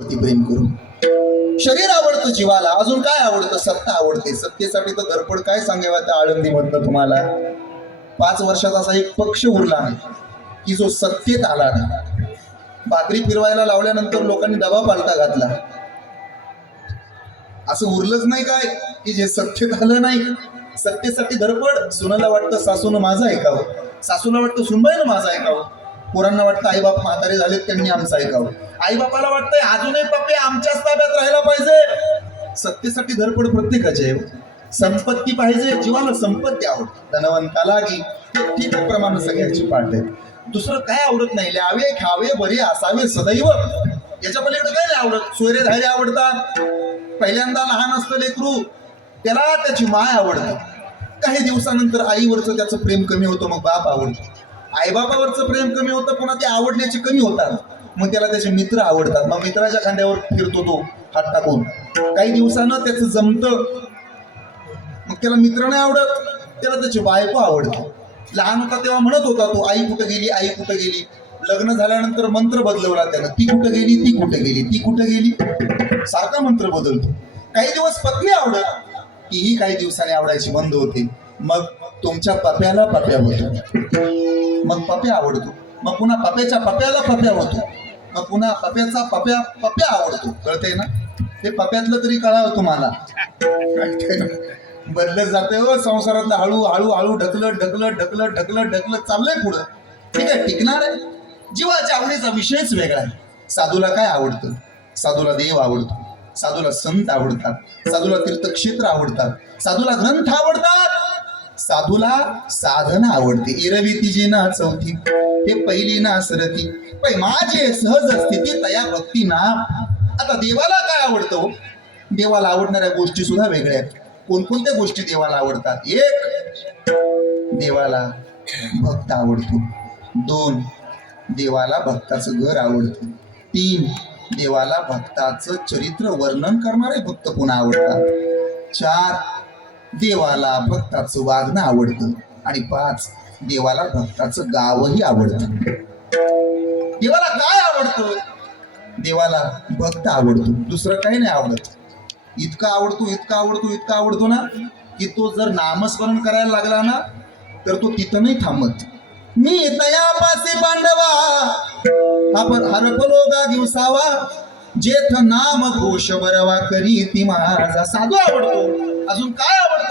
प्रेम करू शरीर आवडतं जीवाला अजून काय आवडतं? सत्ता आवडते. सत्तेसाठी तर धडपड काय सांगावा त्या आळंदी मधनं तुम्हाला? पाच वर्षात असा एक पक्ष उरला आहे की जो सत्तेत आला नाही. भाकरी फिरवायला लावल्यानंतर लोकांनी दबा पालटा घातला. असं उरलंच नाही काय? की जे सत्तेत आलं नाही. सत्तेसाठी धडपड? सुनाला वाटतं सासून माझा ऐकावं. सासूला वाटतं सुनबाईनं माझा ऐकावं. पोरांना वाटतं आई बाप म्हातारे झालेत त्यांनी आमचं ऐकावं. आईबापाला वाटतंय अजूनही पप्पे आमच्याच ताब्यात राहायला पाहिजे. सत्तेसाठी धडपड प्रत्येकाची आहे. संपत्ती पाहिजे जीवाला संपत्ती आवडते. धनवंताला की ठीक प्रमाण सगळ्यांची पाठ आहे दुसरं काय आवडत नाही ल्यावे खावे बरे असावे सदैव. याच्या पलीकडे काय नाही आवडत? सोयरे धायरे आवडतात. पहिल्यांदा लहान असतं लेकरू त्याला त्याची माय आवडते. काही दिवसानंतर आईवरचं त्याचं प्रेम कमी होतं मग बाप आवडतो. आईबाबावरचं प्रेम कमी होतं पुन्हा ते आवडण्याचे कमी होतात. मग त्याला त्याचे मित्र आवडतात. मग मित्राच्या खांद्यावर फिरतो तो हात टाकून. काही दिवसानं त्याचं जमतं. मग त्याला मित्र नाही आवडत त्याला त्याची बायको आवडते. लहान होता तेव्हा म्हणत होता तो आई कुठं गेली आई कुठं गेली? लग्न झाल्यानंतर मंत्र बदलवला त्यानं. ती कुठं गेली ती कुठं गेली ती कुठं गेली? सारखा मंत्र बदलतो. काही दिवस पत्नी आवडत तीही काही दिवसांनी आवडायची बंद होते. मग तुमच्या पप्याला पप्या होतो मग पप्या आवडतो. मग पुन्हा पप्याच्या पप्याला पप्या होतो. मग पुन्हा पप्याचा पप्या पप्या आवडतो. कळतंय ना? ते पप्यातलं तरी कळावं तुम्हाला. बदलत जाते हो संसारातलं हळू हळू हळू ढकलत ढकलत ढकलत ढकलत ढकलत चाललंय पुढं. ठीक आहे टिकणार आहे. जीवाच्या आवडीचा विषयच वेगळा आहे. साधूला काय आवडतं? साधूला देव आवडतो. साधूला संत आवडतात. साधूला तीर्थक्षेत्र आवडतात. साधूला ग्रंथ आवडतात. साधूला साधन आवडते. इरवी तिजी ना चौथी हे पहिली ना सरती पण माझे सहज स्थिती तया भक्ती ना. आता देवाला काय आवडतं हो? देवाला आवडणाऱ्या गोष्टी सुद्धा वेगळ्या आहेत. कोणकोणत्या गोष्टी देवाला आवडतात? एक देवाला भक्त आवडतो. दोन देवाला भक्ताचं घर आवडतं. तीन देवाला भक्ताचं चरित्र वर्णन करणारे भक्त पुन्हा आवडतात. चार देवाला भक्ताचं वागणं आवडतं आणि पाच देवाला भक्ताचं गावही आवडतं. देवाला काय आवडतं? देवाला भक्त आवडतो. दुसरं काही नाही आवडत. इतका आवडतो इतका आवडतो इतका आवडतो ना की तो जर नामस्मरण करायला लागला ना तर तो तिथं नाही थांबत. मी तयापासी पांडवा आपण हरपलो गा दिवसावा जेथ नाम घोष बरवा करी ती माझा साधू आवडतो. अजून काय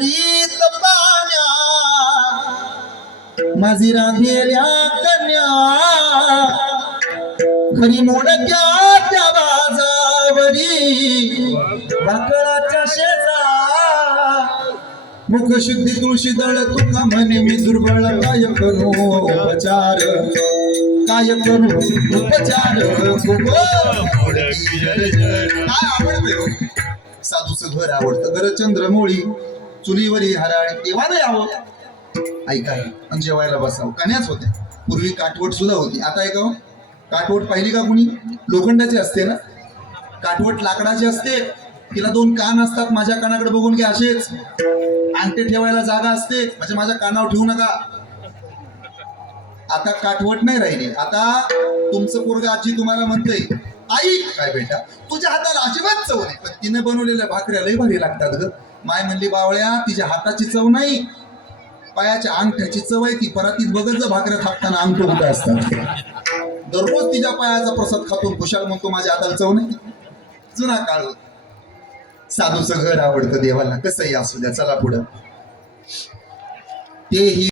दरदरीत पाण्या. माझी राधेल्या कन्या. खरी मोडक्या त्या बाजावरी. वाकळाच्या शेजा. मुख शुद्धी तुळशी दळ तुका म्हणे मी दुर्बळ. काय करू उपचार? काय करू उपचार? काय आवडतं हो? साधूचं घर आवडतं. घर चंद्रमोळी. चुलीवरी हराळ देवानं यावं ऐका आणि जेवायला बसावं हो. कण्याच होत्या. पूर्वी काठवट सुद्धा होती. आता ऐका हो. काठवट पाहिली का कुणी? लोखंडाची असते ना? काठवट लाकडाची असते. तिला दोन कान असतात. माझ्या कानाकडे बघून घ्या असेच. अंगठे ठेवायला जागा असते. म्हणजे माझ्या कानावर ठेवू नका. आता काठवट नाही राहिली. आता तुमचं पोरग आजी तुम्हाला म्हणते आई काय बेटा तुझ्या हाताला अजिबात चव नाही. पण तिने बनवलेल्या भाकऱ्या लय भारी लागतात ग. माय म्हणली बावळ्या तिच्या हाताची चव नाही. पायाच्या अंगठ्याची चव आहे ती. परातीत बघत जा भाकऱ्या थापताना अंगठ कुठे असतात? दररोज तिच्या पायाचा प्रसाद खातो खुशाल म्हणतो माझ्या हाताला चव नाही. जुना काळ साधूचं घर आवडतं देवाला. कसंही असू द्या चला पुढं. तेही